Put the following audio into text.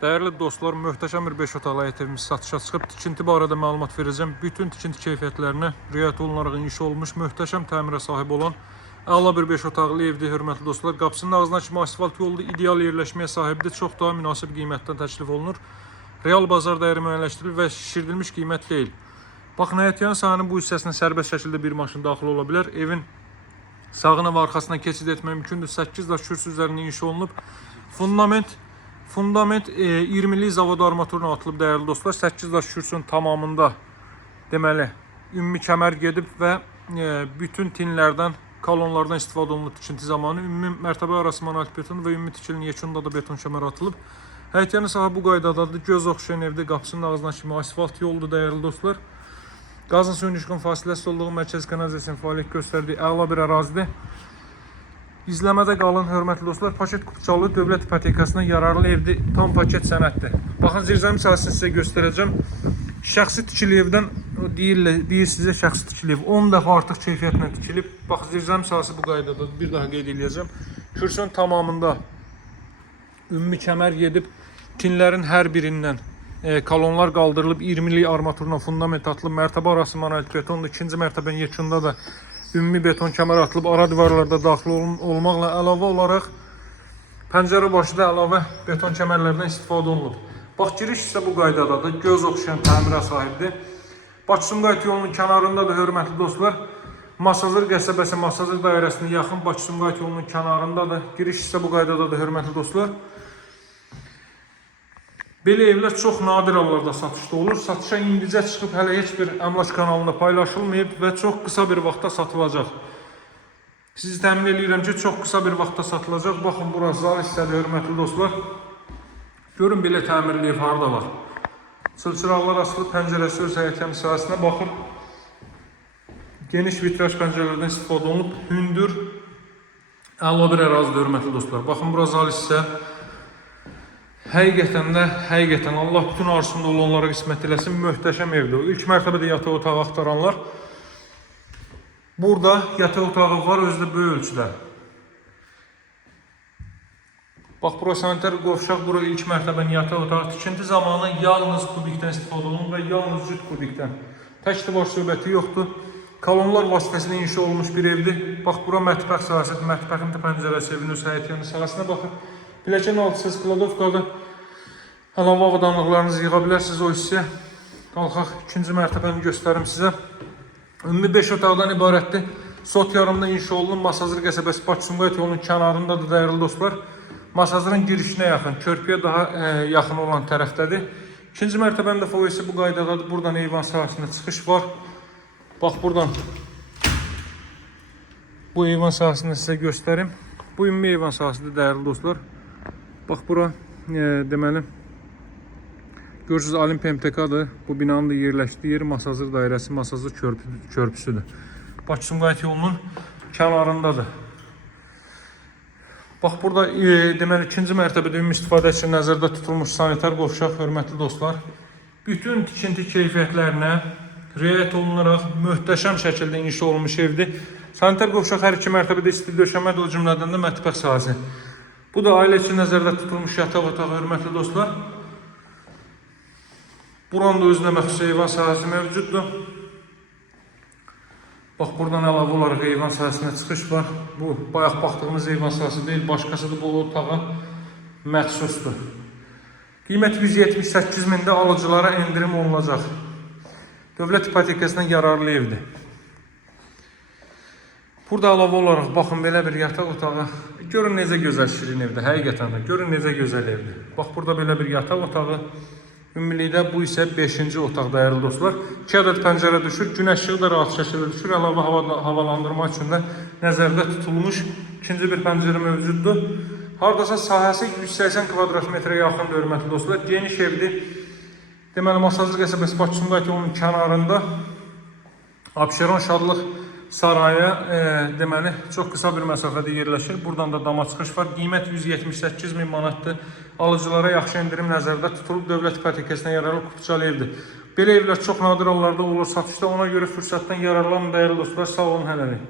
Değerli dostlar, möhtəşəm bir 5 otaqlı həyət evimiz satışa çıxıb. Tikinti barədə məlumat verəcəm. Bütün tikinti keyfiyyətlərinə riayət olunaraq inşa olmuş, möhtəşəm təmirə sahib olan əla bir 5 otaqlı evdir, hörmətli dostlar. Qapısının ağzına kimi asfalt yolda ideal yerləşməyə sahibdir. Çox daha münasib qiymətdən təklif olunur. Real bazar dəyəri müəyyənləşdirilir və şişirdilmiş qiymət deyil. Baxın, həyətyanı sahənin bu hissəsinə sərbəst şəkildə bir maşın daxil ola bilər. Evin sağına və arxasına keçid etmək mümkündür. 8 daş kürsü üzərində inşa olunub. Fundament 20'lik zavod armaturuna atılıb değerli dostlar. 8 daş kürsünün tamamında deməli ümumi kəmər gedib və bütün tinlərdən, kolonlardan istifadə olunub tikinti zamanı. Ümumi mərtəbə arası monolit beton və ümumi tikilinin yekununda da beton kəmər atılıb. Həyətyanı sahə bu qaydadadır. Göz oxşayan evdə qapısının ağzına kimi asfalt yoldur değerli dostlar. Qazın suyun işğın fasiləsi olduğu mərkəzi kanalizasiyanın fəaliyyət göstərdiyi əla bir ərazidir. İzləmədə qalın, hörmətli dostlar. Paket Kupçalı dövlət ipotekasına yararlı evdir. Tam paket sənəddir. Baxın, zirzəmi sahəsini sizə göstərəcəm. Şəxsi tikili evdən deyir sizə şəxsi tikili ev. 10 dəfə artıq keyfiyyətlə tikilib. Baxın, zirzəmi sahəsi bu qaydadadır. Bir daha qeyd edəcəm. Kürsünün tamamında ümumi kəmər gedib. Tinlərin hər birindən kolonlar qaldırılıb. 20'lik armaturuna fundament atılıb. Mərtəbə arası monolit betondur. İkinci mərtəbənin yekunda da ümumi beton kəmər atılıb, ara divarlarda daxil olmaqla əlavə olaraq pəncərə başında əlavə beton kəmərlərdən istifadə olunub. Bax, giriş isə bu qaydadadır. Göz oxşayan təmirə sahibdir. Bakı-Sumqayıt yolunun kənarındadır, hörmətli dostlar. Masazır qəsəbəsi, Masazır dairəsinə yaxın Bakı-Sumqayıt yolunun kənarındadır. Giriş isə bu qaydadadır, hörmətli dostlar. Belə evlər çox nadir hallarda satışda olur. Satışa indicə çıxıb hələ heç bir əmlak kanalında paylaşılmayıb və çox qısa bir vaxtda satılacaq. Sizi təmin edirəm ki, çox qısa bir vaxtda satılacaq. Baxın, burası zal hissədir, hörmətli dostlar. Görün, belə təmirli ev harada var. Çılçıraqlar asılıb, pəncərəsi öz həyətyanı sahəsinə baxır. Geniş vitraj pəncərələrdən istifadə olunub. Hündür, əla bir ərazidir, hörmətli dostlar. Baxın, burası zal hissə. Həqiqətən Allah bütün arzusunda olanlara qismət eləsin, möhtəşəm evdir. İlk mərtəbədə yataq otağı axtaranlar, burada yataq otağı var, özü də böyük ölçüdə. Bax, bura sanitar qovşaq, bura ilk mərtəbənin yataq otağı. Tikinti zamanı yalnız kubikdən istifadə olunur və yalnız cüt kubikdən. Tək divar söhbəti yoxdur. Kolonlar vasitəsilə inşa olmuş bir evdir. Bax, bura mətbəx sahəsidir. Mətbəxin də pəncərəsi evin öz həyətyanı sahəsinə baxın. Pilləkən altısız kladovkada əlavə avadanlıqlarınızı yığa bilərsiniz o hissə. Qalxaq, ikinci mərtəbəni göstərim sizə. Ümumi 5 otaqdan ibarətdir. Sot yarımda inşa olunub. Masazır qəsəbəsi Bakı-Sumqayıt yolunun kənarındadır, dəyərli dostlar. Masazırın girişinə yaxın, körpüyə daha yaxın olan tərəfdədir. İkinci mərtəbənin də foyesi bu qaydadadır. Buradan eyvan sahəsində çıxış var. Bax, buradan bu eyvan sahəsində sizə göstərim. Bu ümumi eyvan sahəsidir, dəyərli dostlar. Bax, bura deməli görürsünüz, Olimpiya MTK-dır. Bu binanın da yerləşdiyi yer Masazır dairəsi, Masazır körpüsüdür. Bakı-Sumqayıt yolunun kənarındadır. Bax, burada deməli ikinci mərtəbədə ümumi istifadə üçün nəzərdə tutulmuş sanitar qovşaq, hörmətli dostlar. Bütün tikinti keyfiyyətlərinə riayət olunaraq möhtəşəm şəkildə inşa olunmuş evdir. Sanitar qovşaq hər iki mərtəbədə isti döşəmədir, o cümlədən də mətbəx sahəsi. Bu da ailə üçün nəzərdə tutulmuş yataq otağı, hörmətli dostlar. Buranın da özünə məxsus eyvan sahəsi mövcuddur. Bax, buradan əlavə olaraq eyvan sahəsinə çıxış var. Bu, bayaq baxdığımız eyvan sahəsi deyil, başqasıdır, bu otağa məxsusdur. Qiymət 178 mində alıcılara endirim olunacaq. Dövlət ipotekasına yararlı evdir. Burada əlavə olaraq baxın, belə bir yataq otağı. Görün necə gözəl şirin evdir, həqiqətən də. Görün necə gözəl evdir. Bax, burada belə bir yataq otağı. Ümumilikdə bu isə 5-ci otaq, dəyərli dostlar. 2 ədəd pəncərə düşür, günəş işığı da rahat şəkildə düşür. Əlavə havalandırma üçün də nəzərdə tutulmuş ikinci bir pəncərə mövcuddur. Hardasa sahəsi 180 kvadrat metrə yaxındır, hörmətli dostlar. Geniş evdir. Deməli, Masazır qəsəbəsi Bakı-Sumqayıt yolunun kənarında Abşeron Şadlıq sarayı deməli çox qısa bir məsafədə yerləşir. Buradan da dama çıxış var. Qiymət 178 min manatdır. Alıcılara yaxşı endirim nəzərdə tutulub. Dövlət ipotekasına yararlı Kupçalı evdir. Belə evlər çox nadir hallarda olur satışda. Ona görə fürsətdən yararlanın, dəyərli dostlar. Sağ olun, hələlik.